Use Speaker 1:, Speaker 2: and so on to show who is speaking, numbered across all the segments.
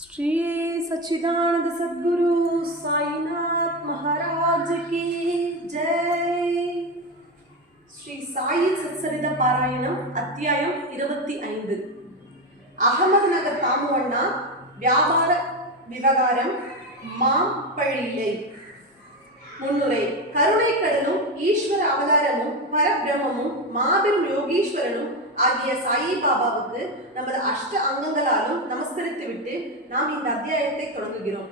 Speaker 1: ஸ்ரீ சச்சிதானந்த சத்குரு சாய்நாத் மகாராஜ் கி ஜெய். ஸ்ரீ சாயி சத்சரித பாராயணம் அத்தியாயம் இருபத்தி ஐந்து. அகமது நகர் தாமுவண்ணா வியாபார விவகாரம் மாம்பழிலை முன்னுரை. கருணை கடலும் ஈஸ்வர அவதாரமும் பரபிரம்மமும் மாபெரும் யோகீஸ்வரனும் ஆகிய சாயி பாபாவுக்கு நமது அஷ்ட அங்கங்களாலும் நமஸ்கரித்துவிட்டு நாம் இந்த அத்தியாயத்தை தொடங்குகிறோம்.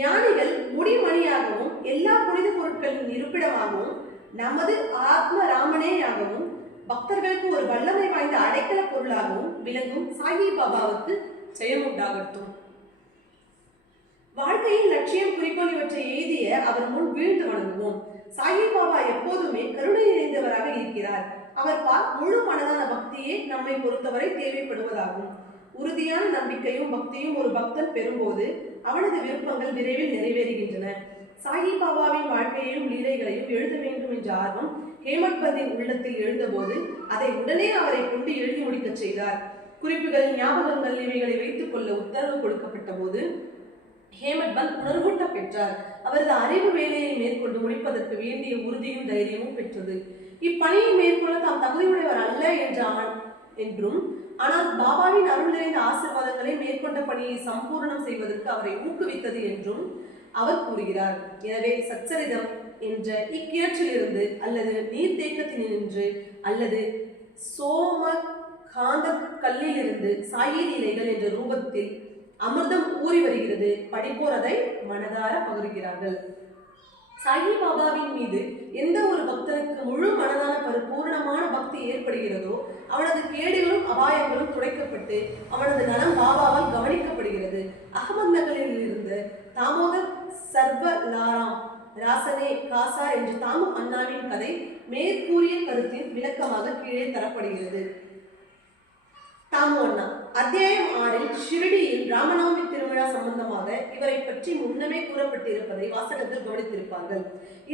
Speaker 1: ஞானிகள் முடிமணியாகவும் எல்லா புனித பொருட்களின் இருப்பிடமாகவும் நமது ஆத்ம ராமனேயாகவும் பக்தர்களுக்கு ஒரு வல்லமை வாய்ந்த அடைக்கல பொருளாகவும் விளங்கும் சாயி பாபாவுக்கு ஜெயம் உண்டாகட்டும் வாழ்க்கையின் லட்சியம் குறி அவர் முன் வீழ்ந்து வணங்குவோம். சாயி பாபா எப்போதுமே கருணை நிறைந்தவராக இருக்கிறார். அவர் பால் முழு மனதான பக்தியே நம்மை பொறுத்தவரை தேவைப்படுவதாகும். உறுதியான நம்பிக்கையும் பக்தியும் ஒரு பக்தன் பெறும்போது அவனது விருப்பங்கள் விரைவில் நிறைவேறுகின்றன. சாயி பாபாவின் வாழ்க்கையையும் லீலைகளையும் எழுத வேண்டும் என்ற ஆர்வம் ஹேமட் உள்ளத்தில் எழுந்தபோது அதை உடனே அவரை கொண்டு எழுதி முடிக்கச் செய்தார். குறிப்புகள் ஞாபகங்கள் இவைகளை வைத்துக் கொள்ள உத்தரவு கொடுக்கப்பட்ட போது ஹேமட் பந்த் உணர்வூட்ட பெற்றார். அவரது அறிவு வேலையை மேற்கொண்டு முடிப்பதற்கு வேண்டிய உறுதியும் தைரியமும் பெற்றது. இப்பணியை மேற்கொள்ள தாம் தகுதியுடையவர் அல்ல என்றான் என்றும் ஆனால் பாபாவின் அருள் நிறைந்த ஆசீர்வாதங்களை மேற்கொண்ட பணியை சம்பூர்ணம் செய்வதற்கு அவரை ஊக்குவித்தது என்றும் அவர் கூறுகிறார். எனவே சச்சரிதம் என்ற இக்கிணற்றிலிருந்து அல்லது நீர்த்தேக்கத்தினின்று அல்லது சோம காந்த கல்லிலிருந்து சாயி இலைகள் என்ற ரூபத்தில் அமிர்தம் ஊறி வருகிறது. படிப்போர் அதை மனதார பகிர்கிறார்கள். சாயி பாபாவின் மீது எந்த ஒரு பக்தனுக்கு முழு மனதான பரிபூர்ணமான பக்தி ஏற்படுகிறதோ அவனது கேடுகளும் அபாயங்களும் துடைக்கப்பட்டு அவனது நலம் பாபாவால் கவனிக்கப்படுகிறது. அகமத் நகரில் இருந்து தாமோதர் சர்வ லாராம் ராசனே காசா என்று தாமு அண்ணாவின் கதை மேற்கூறிய கருத்தின் விளக்கமாக கீழே தரப்படுகிறது. தாமு அண்ணா. அத்தியாயம் ஆறில் ஷிரடியில் ராமநவமி திருவிழா சம்பந்தமாக இவரை பற்றி முன்னமே கூறப்பட்டிருப்பதை வாசகத்தில் கவனித்திருப்பார்கள்.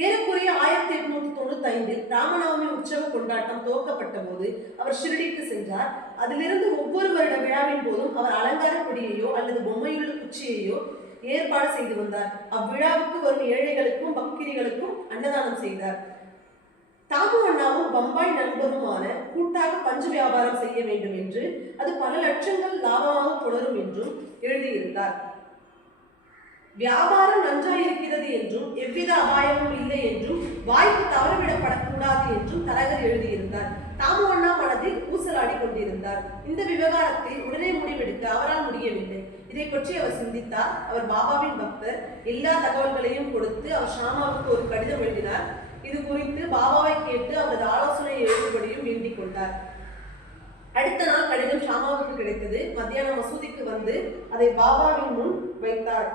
Speaker 1: ஏறக்குறைய ஆயிரத்தி எட்நூத்தி தொண்ணூத்தி ஐந்தில் ராமநவமி உற்சவ கொண்டாட்டம் துவக்கப்பட்ட போது அவர் ஷிரடிக்கு சென்றார். அதிலிருந்து ஒவ்வொரு வருட விழாவின் போதும் அவர் அலங்கார கொடியையோ அல்லது பொம்மையுள்ள குச்சியையோ ஏற்பாடு செய்து வந்தார். அவ்விழாவுக்கு வரும் ஏழைகளுக்கும் பக்கிரிகளுக்கும் அன்னதானம் செய்தார். தாமு அண்ணாவும் பம்பாய் நண்பருமான கூட்டாக பஞ்சு வியாபாரம் செய்ய வேண்டும் என்று அது பல லட்சங்கள் லாபமாக தொடரும் என்றும் எழுதியிருந்தார். வியாபாரம் நன்றாயிருக்கிறது என்றும் எவ்வித அபாயமும் இல்லை என்றும் வாய்ப்பு தவறவிடப்படக்கூடாது என்றும் தரகர் எழுதியிருந்தார். தாமு அண்ணா மனதில் ஊசலாடி கொண்டிருந்தார். இந்த விவகாரத்தில் உடனே முடிவெடுக்க அவரால் முடியவில்லை. இதை பற்றி அவர் சிந்தித்தார். அவர் பாபாவின் பக்தர். எல்லா தகவல்களையும் கொடுத்து அவர் ஷாமாவுக்கு ஒரு கடிதம் எழுதினார். இது குறித்து பாபாவை கேட்டு அவரது ஆலோசனை எழுதும்படியும் வேண்டிக் கொண்டார். அடுத்த நாள் கடிதம் ஷாமாவுக்கு கிடைத்தது. மத்தியானம் மசூதிக்கு வந்து அதை பாபாவின் முன் வைத்தார்.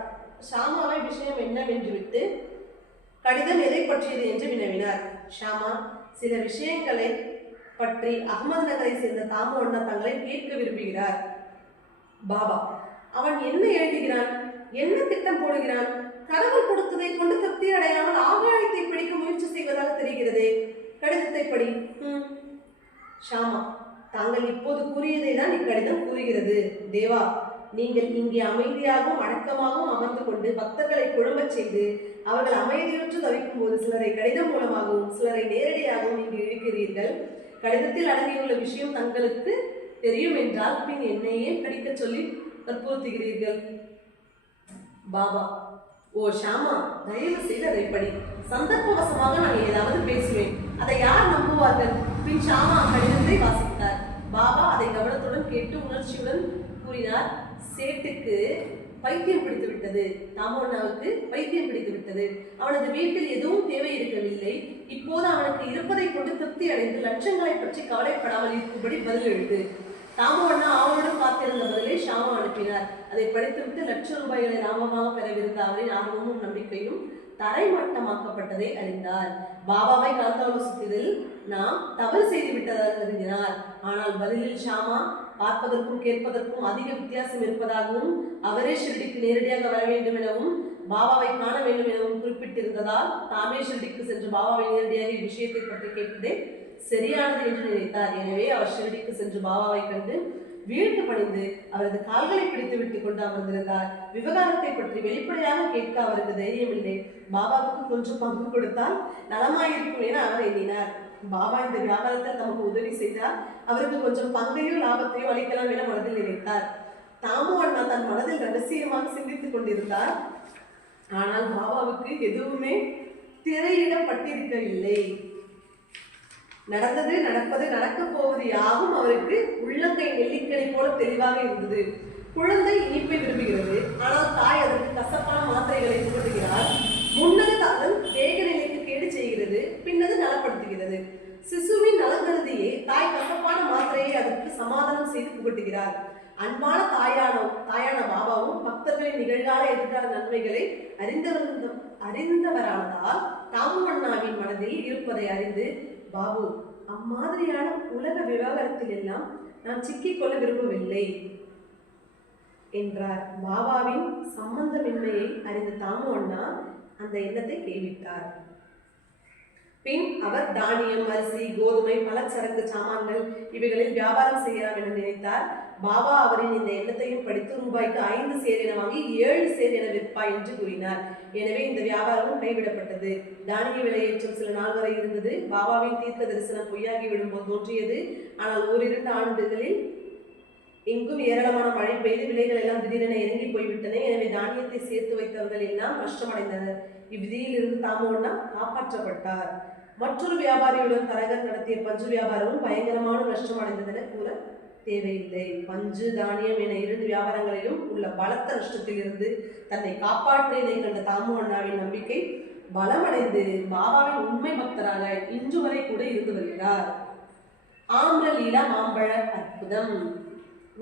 Speaker 1: ஷாமாவை விஷயம் என்னவென்று விட்டு கடிதம் எதை பற்றியது என்று வினவினார். ஷாமா சில விஷயங்களை பற்றி அகமது நகரை சேர்ந்த தாமு அண்ணா தங்களை கேட்க விரும்புகிறார். பாபா அவன் என்ன எழுதுகிறான்? என்ன திட்டம் போடுகிறான்? கடவுள் கொடுத்ததை கொண்டு திருப்தி அடையாமல் ஆகாயத்தை பிடிக்க முயற்சி செய்வதாக தெரிகிறதே. கடிதத்தை படி. ம். ஷாமா தாங்கள் இப்போது கூறியதை தான் இக்கடிதம் கூறுகிறது. தேவா நீங்கள் இங்கே அமைதியாகவும் அடக்கமாகவும் அமர்ந்து கொண்டு பக்தர்களை குழம்பச் செய்து அவர்கள் அமைதியுற்று தவிக்கும் போது சிலரை கடிதம் மூலமாகவும் சிலரை நேரடியாகவும் இங்கு இழுக்கிறீர்கள். கடிதத்தில் அடங்கியுள்ள விஷயம் தங்களுக்கு தெரியும் என்றால் பின் என்னையே கடிக்கச் சொல்லி வற்புறுத்துகிறீர்கள். பாபா ஓ ஷாமா தயவு செய்து அதை படி. சந்தர்ப்பவசமாக நான் ஏதாவது பேசுவேன். அதை யார் நம்புவார்கள்? பின் ஷாமா கடிதத்தை வாசித்தார். பாபா அதை கவனத்துடன் கேட்டு உணர்ச்சியுடன் கூறினார் சேட்டுக்கு பைத்தியம் பிடித்து விட்டது தாமோண்ணாவுக்கு பைத்தியம் பிடித்து விட்டது அவனது வீட்டில் எதுவும் தேவை இருக்கவில்லை இப்போது அவனுக்கு இருப்பதை கொண்டு திருப்தி அடைந்து லட்சங்களை பற்றி கவலைப்படாமல் இருக்கும்படி பதில் எழுது தாமு அண்ணா காத்திருந்த பதிலை ஷாமா அனுப்பினார். அதை படித்துவிட்டு லட்ச ரூபாய்களை லாபமாக பெறவிருந்த அவரின் ஆர்வமும் நம்பிக்கையும் தரைமட்டமாக்கப்பட்டதை அறிந்தார். பாபாவை கலந்தாலோசித்ததில் நாம் தவறு செய்து விட்டதாக கருதினார். ஆனால் பதிலில் ஷாமா பார்ப்பதற்கும் கேட்பதற்கும் அதிக வித்தியாசம் இருப்பதாகவும் அவரே ஷிர்டிக்கு நேரடியாக வர வேண்டும் எனவும் பாபாவை காண வேண்டும் எனவும் குறிப்பிட்டிருந்ததால் தாமே ஷிர்டிக்கு சென்று பாபாவை நேரடியாக இவ்விஷயத்தை பற்றி கேட்பதே சரியானது என்று நினைத்தார். எனவே அவர் ஷிர்டிக்கு சென்று பாபாவை கண்டு வீழ்ந்து பணிந்து அவரது கால்களை பிடித்து விட்டுக் கொண்டு அமர்ந்திருந்தார். விவகாரத்தை பற்றி வெளிப்படையாக கேட்க அவருக்கு தைரியமில்லை. பாபாவுக்கு கொஞ்சம் பங்கு கொடுத்தால் நலமாயிருக்கும் என அவர் எண்ணினார். பாபா இந்த வியாபாரத்தில் நமக்கு உதவி செய்தால் அவருக்கு கொஞ்சம் பங்கையோ லாபத்தையோ அளிக்கலாம் என மனதில் நினைத்தார். தாமு அண்ணா தன் மனதில் ரகசியமாக சிந்தித்துக் கொண்டிருந்தார். ஆனால் பாபாவுக்கு எதுவுமே திரையிடப்பட்டிருக்கவில்லை. நடந்தது நடப்பது நடக்கப் போவது யாவும் அவருக்கு உள்ளங்கை நெல்லிக்கணி போல தெளிவாக இருந்தது. குழந்தை இனிப்பை விரும்புகிறது. ஆனால் தாய் அதற்கு கசப்பான மாத்திரைகளை புகட்டுகிறார் முன்னது அதன் தேக நிலைக்கு கேடு செய்கிறது பின்னது நலப்படுத்துகிறது. சிசுவின் நலங்கருதியே தாய் கசப்பான மாத்திரையை அதற்கு சமாதானம் செய்து புகட்டுகிறார் அன்பான தாயான தாயான பாபாவும் பக்தர்களின் நிகழ்கால எதிர்கால நன்மைகளை அறிந்தவர் அறிந்தவரானதால் தாமுவண்ணாவின் மனதில் இருப்பதை அறிந்து பாபு அம்மாதிரியான உலக விவகாரத்தில் எல்லாம் நான் சிக்கிக்கொள்ள விரும்பவில்லை என்றார். பாபாவின் சம்பந்தமின்மையை அறிந்த தாமு அண்ணா அந்த எண்ணத்தை கைவிட்டார் பின் அவர் தானியம் அரிசி கோதுமை பலச்சரக்கு சாமான்கள் இவைகளில் வியாபாரம் செய்யலாம் என நினைத்தார். பாபா அவரின் இந்த எண்ணத்தையும் படித்து ரூபாய்க்கு ஐந்து சேர் என வாங்கி ஏழு சேர் என விற்பாய் என்று கூறினார். எனவே இந்த வியாபாரமும் கைவிடப்பட்டது. தானிய விலையேற்றம் சில நாள் வரை இருந்தது. பாபாவின் தீர்க்க தரிசனம் பொய்யாகி விடும்போது தோன்றியது. ஆனால் ஓரிரண்டு ஆண்டுகளில் எங்கும் ஏராளமான மழை பெய்து விலைகள் எல்லாம் திடீரென இறங்கி போய்விட்டன. எனவே தானியத்தை சேர்த்து வைத்தவர்கள் எல்லாம் நஷ்டமடைந்தனர் இவ்விதியிலிருந்து தாமோன்னா காப்பாற்றப்பட்டார். மற்றொரு வியாபாரியுடன் தரகர் நடத்திய பஞ்சு வியாபாரமும் பயங்கரமான நஷ்டம் அடைந்ததென கூற தேவையில்லை. பஞ்சு தானியம் என இரண்டு வியாபாரங்களிலும் உள்ள பலத்த நஷ்டத்திலிருந்து தன்னை காப்பாற்றியதை கண்ட தாமு அண்ணாவின் நம்பிக்கை பலமடைந்து பாபாவின் உண்மை பக்தராக இன்று வரை கூட இருந்து வருகிறார். ஆம்ரலீலா மாம்பழ அற்புதம்.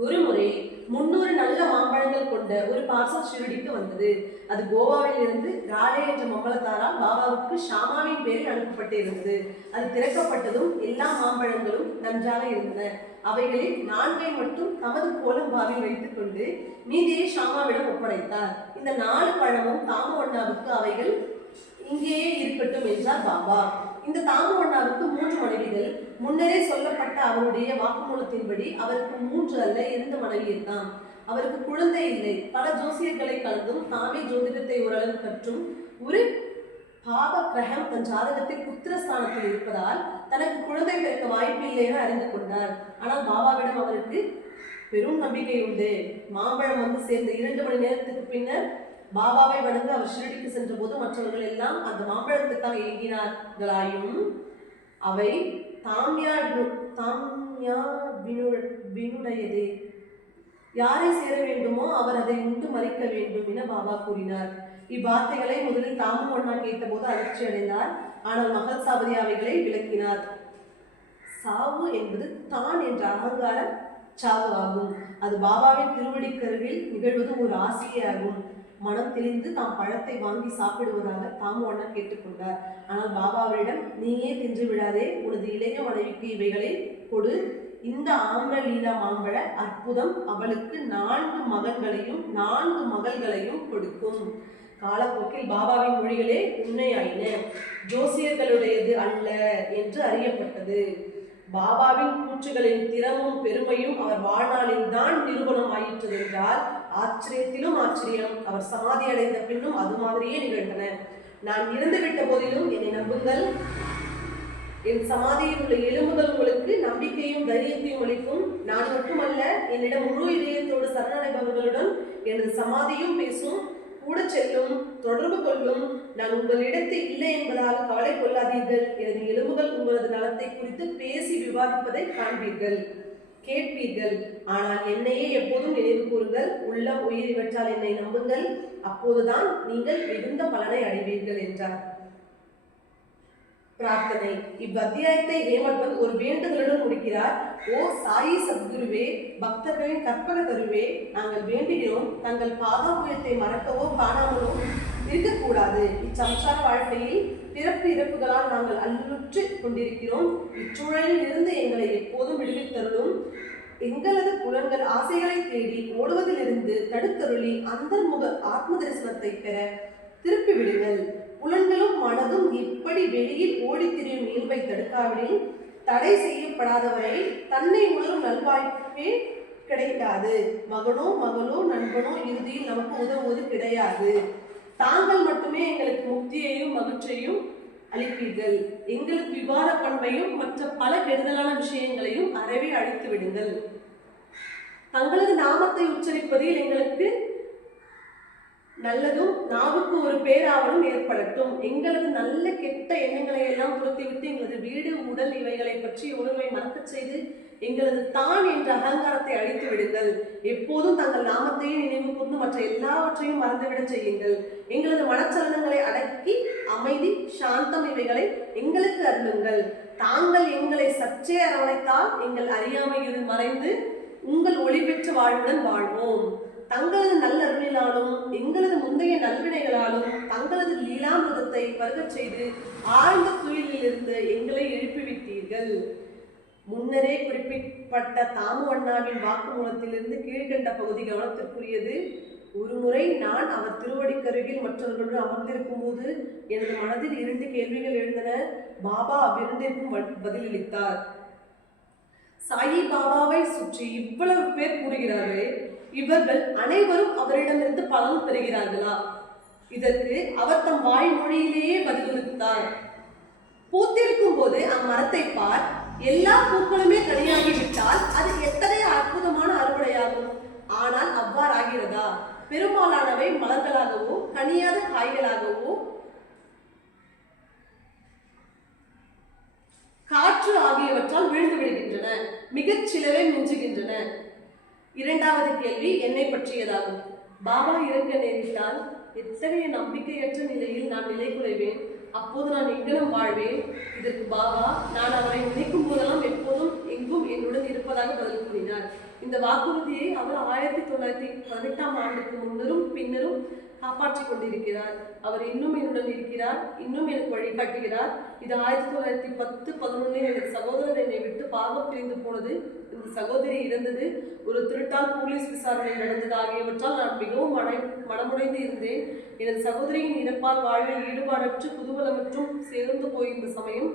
Speaker 1: ஒருமுறை முன்னூறு நல்ல மாம்பழங்கள் கொண்ட ஒரு பார்சல் ஷிரடிக்கு வந்தது. அது கோவாவில் இருந்து ராலே என்ற மங்களத்தாரால் பாபாவுக்கு ஷாமாவின் பேரில் அனுப்பப்பட்டிருந்தது. அது திறக்கப்பட்டதும் எல்லா மாம்பழங்களும் நன்றாக இருந்தன. அவைகளில் நான்கை மட்டும் தமது கோலம்பாவில் வைத்துக்கொண்டு மீதியை ஷாமாவிடம் ஒப்படைத்தார். இந்த நாலு பழமும் தாமண்ணாவுக்கு அவைகள் இங்கேயே இருக்கட்டும் என்றார் பாபா. இந்த தாமவண்ணாவுக்கு மூன்று மனைவிகள். முன்னரே சொல்லப்பட்ட அவருடைய வாக்குமூலத்தின்படி அவருக்கு மூன்று அல்ல இரண்டு மனைவியர் தான். அவருக்கு குழந்தை இல்லை. பல ஜோசியர்களை கலந்தும் தாமே ஜோதிடத்தை ஓரளவு கற்றும் ஒரு பாப கிரகம் தன் ஜாதகத்தில் புத்திரஸ்தானத்தில் இருப்பதால் தனக்கு குழந்தை பிறக்க வாய்ப்பு இல்லை என அறிந்து கொண்டார். ஆனால் பாபாவிடம் அவருக்கு பெரும் நம்பிக்கை உண்டு. மாம்பழம் வந்து சேர்ந்த இரண்டு மணி நேரத்துக்கு பின்னர் பாபாவை வணங்க அவர் ஷிரடிக்கு சென்ற போது மற்றவர்கள் எல்லாம் அந்த மாம்பழத்துக்காக எழுதினார்களாயும் அவை தாம்யா தாம்யா வினு யாரை சேர வேண்டுமோ அவர் அதை உண்டு மறிக்க வேண்டும் என பாபா கூறினார். இவ்வார்த்தைகளை முதலில் தாமு அண்ணா கேட்டபோது அதிர்ச்சி அடைந்தார். ஆனால் மகள் சாவதி அவைகளை விளக்கினார். சாவு என்பது தான் என்ற அகங்கார சாவு ஆகும். அது பாபாவின் திருவடிக்கருவில் நிகழ்வது ஒரு ஆசையே ஆகும். மனம் தெளிந்து தாம் பழத்தை வாங்கி சாப்பிடுவதாக தாமு அண்ணா கேட்டுக்கொண்டார். ஆனால் பாபாவிடம் நீயே தின்று விடாதே உனது இளைய மனைவிக்கு இவைகளை கொடு. இந்த ஆம்பலீலா மாம்பழ அற்புதம் அவளுக்கு நான்கு மகன்களையும் நான்கு மகள்களையும் கொடுக்கும். காலப்போக்கில் பாபாவின் மொழிகளே உண்மையாயின. ஜோசியர்களுடையது அல்ல என்று அறியப்பட்டது. பாபாவின் கூற்றுகளின் திறமும் பெருமையும் அவர் வாழ்நாளில் தான் நிரூபணம் ஆயிற்று என்றால் ஆச்சரியத்திலும் ஆச்சரியம். அவர் சமாதி அடைந்த பின்னும் அது மாதிரியே நிகழ்ந்தன. நான் இறந்துவிட்ட போதிலும் என்னை நம்புங்கள். என் சமாதியில் உள்ள எலும்புகள் உங்களுக்கு நம்பிக்கையும் தைரியத்தையும் அளிக்கும். நான் மட்டுமல்ல என்னிடம் முழு இதயத்தோடு சரணடைபவர்களுடன் எனது சமாதியும் பேசும். கூட செல்லும் தொடர்பு கொள்ளும். நான் உங்களிடத்தில் இல்லை என்பதால் கவலை கொள்ளாதீர்கள். எனது எலும்புகள் உங்களது நலத்தை குறித்து பேசி விவாதிப்பதை காண்பீர்கள். கேட்பீர்கள். ஆனால் என்னையே எப்போதும் நினைவு கூறுங்கள். உள்ள உயிர் இவற்றால் என்னை நம்புங்கள். அப்போதுதான் நீங்கள் மிகுந்த பலனை அடைவீர்கள் என்றார். பிரார்த்தனை. இவ்வத்தியாயத்தை ஹேமந்த் ஒரு வேண்டுதலுடன் முடிக்கிறார். ஓ சாயி சத்குருவே பக்தர்களின் கற்பக தருவே நாங்கள் வேண்டுகிறோம் தங்கள் பாதாபுயத்தை மறக்கவோ காணாமலோ இருக்கக்கூடாது. இச்சம்சார வாழ்க்கையில் பிறப்பு இறப்புகளால் நாங்கள் அல்லுற்று கொண்டிருக்கிறோம். இச்சூழலில் இருந்து எங்களை எப்போதும் விடுவித்தருளும். எங்களது புலன்கள் ஆசைகளை தேடி ஓடுவதிலிருந்து தடுத்தருளி அந்தர்முக ஆத்ம தரிசனத்தை பெற திருப்பி விடுங்கள் புலன்களும் மனதும் இப்படி வெளியில் ஓடித்திரியும் இயல்பை தடுக்காவிடில் தடை செய்யப்படாதவரை தன்னை உணரும் நல்வாய்ப்பே கிடைக்காது. மகனோ மகளோ நண்பனோ இறுதியில் நமக்கு உதவுவது கிடையாது. தாங்கள் மட்டுமே எங்களுக்கு முக்தியையும் மகிழ்ச்சியையும் அளிப்பீர்கள். எங்களுக்கு விவாத பண்பையும் மற்ற பல கெடுதலான விஷயங்களையும் அறவே அழித்து விடுங்கள். தங்களது நாமத்தை உச்சரிப்பதில் எங்களுக்கு நல்லதும் நாவுக்கு ஒரு பேராவலும் ஏற்படட்டும். எங்களது நல்ல கெட்ட எண்ணங்களை எல்லாம் துரத்திவிட்டு எங்களது வீடு உடல் இவைகளை பற்றி ஒருமை மறக்கச் செய்து எங்களது தான் என்ற அகங்காரத்தை அழித்து விடுங்கள். எப்போதும் தங்கள் நாமத்தையே நினைவு கூர்ந்து மற்ற எல்லாவற்றையும் மறந்துவிடச் செய்யுங்கள். எங்களது மனச்சலனங்களை அடக்கி அமைதி சாந்தம் இவைகளை எங்களுக்கு அருளுங்கள். தாங்கள் எங்களை சற்றே அரவணைத்தால் எங்கள் அறியாமையில் மறைந்து உங்கள் ஒளி பெற்ற வாழ்வுடன் வாழ்வோம். தங்களது நல்லருளினாலும் எங்களது முந்தைய நல்வினைகளாலும் தங்களது லீலாமிரதத்தை வருகச் செய்து ஆழ்ந்த துயிலிலிருந்து எங்களை எழுப்பிவிட்டீர்கள். முன்னரே குறிப்பிட்ட தாமு அண்ணாவின் வாக்குமூலத்திலிருந்து கீழ்கண்ட பகுதி கவனத்திற்குரியது. ஒருமுறை நான் அவர் திருவடிக்கருகில் மற்றவர்களுடன் அமர்ந்திருக்கும் போது எனது மனதில் இரண்டு கேள்விகள் எழுந்தன. பாபா அவ்விரண்டிற்கும் பதிலளித்தார். சாயி பாபாவை சுற்றி இவ்வளவு பேர் கூறுகிறார்களே இவர்கள் அனைவரும் அவரிடமிருந்து பலன் பெறுகிறார்களா? இதற்கு அவர் தம் வாய்மொழியிலேயே பதிலளித்தார். பூத்திருக்கும் போது அம்மரத்தை பார் எல்லா பூக்களுமே கனியாகிவிட்டால் அது எத்தனை அற்புதமான அறுவடையாகும்? ஆனால் அவ்வாறாகிறதா? பெரும்பாலானவை மலர்களாகவோ கனியாத காய்களாகவோ காற்று ஆகியவற்றால் விழுந்து விடுகின்றன மிகச் சிலவே மிஞ்சுகின்றன. இரண்டாவது கேள்வி என்னை பற்றியதாகும். பாபா இருக்க நேரிட்டால் எத்தகைய நம்பிக்கையற்ற நிலையில் நான் நிலை குறைவேன் அப்போது நான் எங்கனம் வாழ்வேன். இதற்கு பாபா நான் அவரை நினைக்கும் போதெல்லாம் எப்போதும் எங்கும் என்னுடன் இருப்பதாக பதில் கூறினார். இந்த வாக்குறுதியை அவர் ஆயிரத்தி தொள்ளாயிரத்தி பதினெட்டாம் ஆண்டுக்கு முன்னரும் பின்னரும் காப்பாற்றிக் கொண்டிருக்கிறார். அவர் இன்னும் என்னுடன் இருக்கிறார் இன்னும் எனக்கு வழிகாட்டுகிறார் இது ஆயிரத்தி தொள்ளாயிரத்தி பத்து பதினொன்னில் எனக்கு சகோதரர் என்னை விட்டு பாவம் பிரிந்து போனது. இந்த சகோதரி இறந்தது. ஒரு திருட்டால் போலீஸ் விசாரணை நடந்தது. ஆகியவற்றால் நான் மிகவும் மன மனமுடைந்து இருந்தேன். எனது சகோதரியின் இறப்பால் வாழ்வில் ஈடுபாடற்று குதூகலமற்றும் சேர்ந்து போயிருந்த சமயம்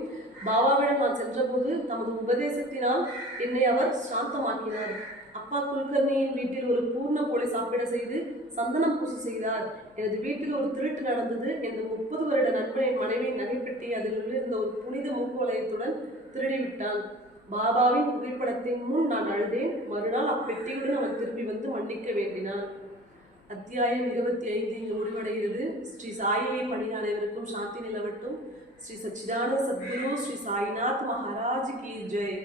Speaker 1: பாபாவிடம் நான் சென்றபோது தமது உபதேசத்தினால் என்னை அவர் சாந்தமாக்கினார். அப்பா குல்கர்ணியின் வீட்டில் ஒரு பூர்ண போலை சாப்பிட செய்து சந்தனம் பூசை செய்தார். எனது வீட்டில் ஒரு திருட்டு நடந்தது. எனது முப்பது வருட நண்பனின் மனைவி நகைப்பெட்டி அதில் உள்ளிருந்த ஒரு புனித மூக்குவலயத்துடன் திருடிவிட்டான் பாபாவின் புகைப்படத்தின் முன் நான் அழுதேன். மறுநாள் அப்பெட்டியுடன் அவன் திரும்பி வந்து மன்னிக்க வேண்டினான். அத்தியாயம் இருபத்தி ஐந்து இங்கு முடிவடைகிறது. ஸ்ரீ சாயியை பணி அனைவருக்கும் சாந்தி நிலவட்டும். ஸ்ரீ சச்சிதானந்த சத்குரு ஸ்ரீ சாய்நாத் மகாராஜ் கி. ஜெய்.